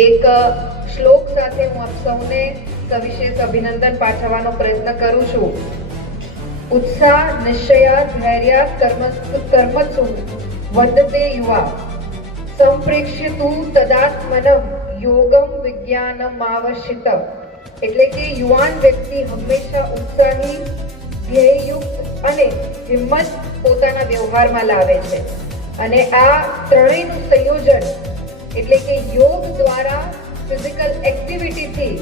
એક શ્લોક સાથે હું આપ સૌને સવિશેષ અભિનંદન પાઠવવાનો પ્રયત્ન કરું છું. ઉત્સાહ નિશ્ચય ધૈર્ય કર્મસુ વર્ધતે યુવા સંપ્રેક્ષ્યતુ તદાત્મનમ યોગમ વિજ્ઞાનમાવશ્યિત. એટલે કે યુવાન વ્યક્તિ હંમેશા ઉત્સાહી, ધ્યેયયુક્ત અને હિંમત પોતાના વ્યવહારમાં લાવે છે. અને આ ત્રણેયનું સંયોજન એટલે કે યોગ દ્વારા ફિઝિકલ એક્ટિવિટીથી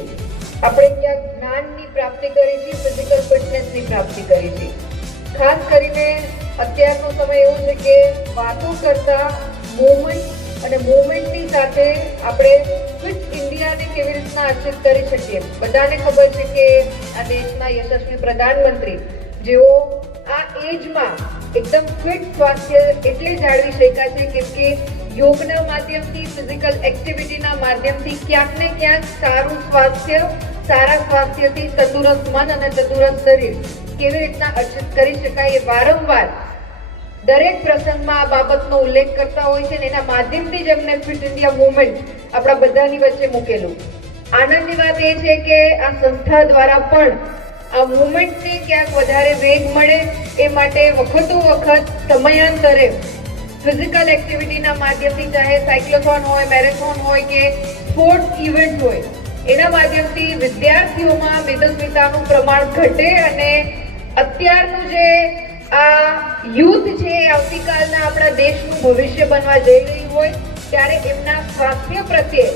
આપણે ક્યાંક જ્ઞાનની પ્રાપ્તિ કરી છે, ફિઝિકલ ફિટનેસની પ્રાપ્તિ કરી છે. ખાસ કરીને અત્યારનો સમય એવો છે કે વાતો કરતા મૂવમેન્ટ અને મૂવમેન્ટની સાથે આપણે ફિટ ઇન્ડિયાને કેવી રીતના અચીવ કરી શકીએ. બધાને ખબર છે કે આ દેશના યશસ્વી પ્રધાનમંત્રી જેઓ આ એજમાં એકદમ ફિટ સ્વાસ્થ્ય એટલે જાળવી શક્યા છે કેમ કે યોગના માધ્યમથી, ફિઝિકલ એક્ટિવિટીના માધ્યમથી ક્યાંક ને ક્યાંક સારું સ્વાસ્થ્ય, સારા સ્વાસ્થ્યથી તંદુરસ્ત મન અને તંદુરસ્ત શરીર કેવી રીતના અચીવ કરી શકાય એ વારંવાર દરેક પ્રસંગમાં આ બાબતનો ઉલ્લેખ કરતા હોય છે અને એના માધ્યમથી જ એમને ફિટ ઇન્ડિયા મૂવમેન્ટ આપણા બધાની વચ્ચે મૂકેલું. આનંદની વાત એ છે કે આ સંસ્થા દ્વારા પણ આ મૂવમેન્ટને ક્યાંક વધારે વેગ મળે એ માટે વખતો વખત સમયાંતરે ફિઝિકલ એક્ટિવિટીના માધ્યમથી, ચાહે સાયક્લોથોન હોય, મેરેથોન હોય કે સ્પોર્ટ્સ ઇવેન્ટ હોય, એના માધ્યમથી વિદ્યાર્થીઓમાં મેદસ્વીતાનું પ્રમાણ ઘટે અને અત્યારનું જે આ યુથ છે આવતીકાલના આપણા દેશનું ભવિષ્ય બનવા જઈ રહ્યું હોય ત્યારે એમના સ્વાસ્થ્ય પ્રત્યે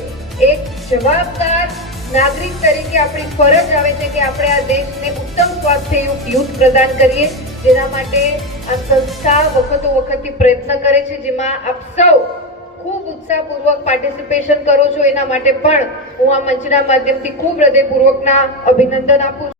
એક જવાબદાર નાગરિક તરીકે આપણી ફરજ આવે છે કે આપણે આ દેશને ઉત્તમ સ્વાસ્થ્યયુક્ત યુથ પ્રદાન કરીએ. જેના માટે આ સંસ્થા વખતો વખતથી પ્રયત્ન કરે છે, જેમાં આપ સૌ ખૂબ ઉત્સાહપૂર્વક પાર્ટિસિપેશન કરો છો. એના માટે પણ હું આ મંચના માધ્યમથી ખૂબ હૃદયપૂર્વકના અભિનંદન આપું છું.